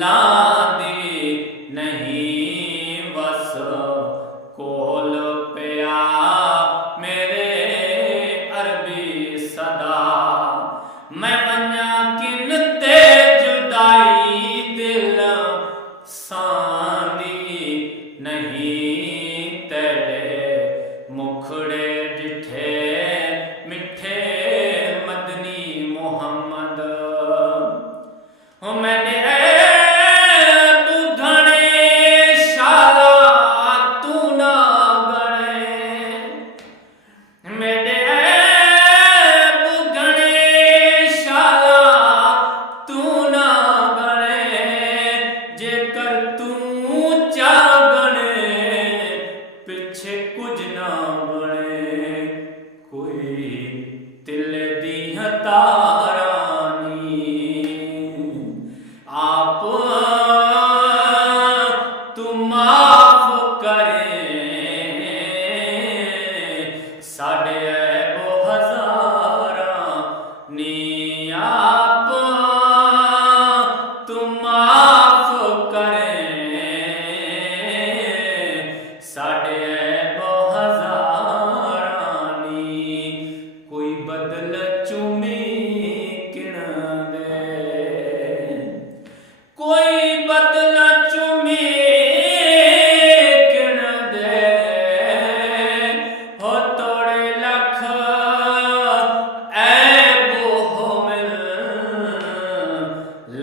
लादी नहीं बस कोल पिया मेरे अरबी सदा। मैं मन्या किन ते जुदाई दिल सांदी नहीं तेरे मुखड़े डिठे मिठे मदनी मोहम्मद। मैंने कुछ ना बने कोई तिल दी तारानी आप तू माफ करे साढ़े ऐबो हजारा नी। आप तू माफ करे साढ़े बदल चूमी किन दे कोई बदल चूमी किन दे हो तोड़े लख ऐबो हो मिल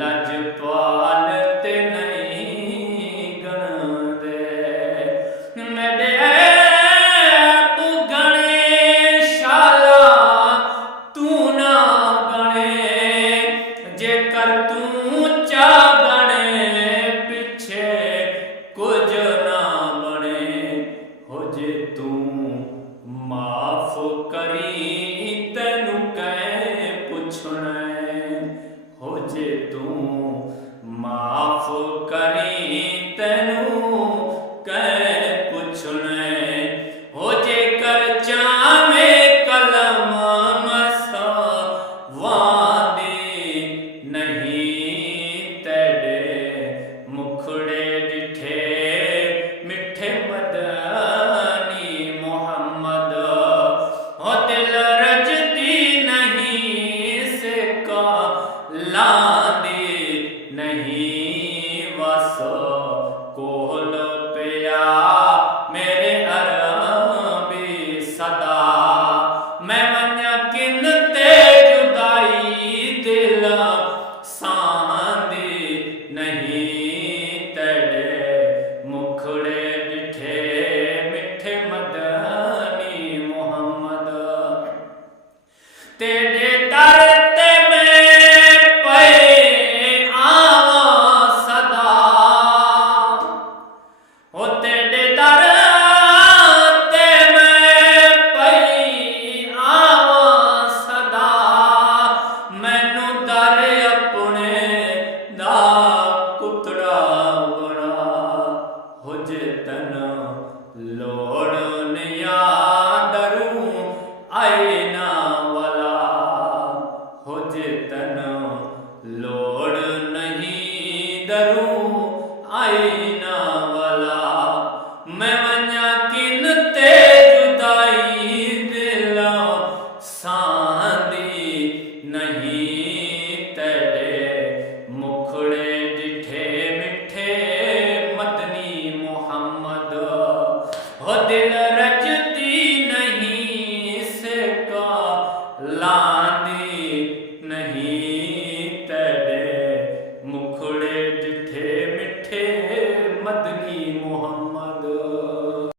लजपाल ते नहीं गण दे। मेरे जेकर तू चा बने पिछे कुछ ना बने हो जे तू माफ करी तेनू कै पुछना हो जे तू माफ करी तेनू कै पुछना हो जे कर चावे कलम नहीं तेरे मुखड़े डिठे मिठे मदनी मोहम्मद। हो दिल रजती नहीं से का लादी नहीं बस कोल पिया मेरे अरबी सदा। मैं मन्या किन ते जुदाई दिल सांदी नहीं तेरे मुखड़े डिठे मिठे मदनी मोहम्मद। तेरे दर ते मैं पे आवा सदा हो तेरे दर ते मैं पे आवा सदा। मैनू दर कुतड़ा बड़ा हो जे तन लोड़ यादरू आए ना वाला हो जे तन लो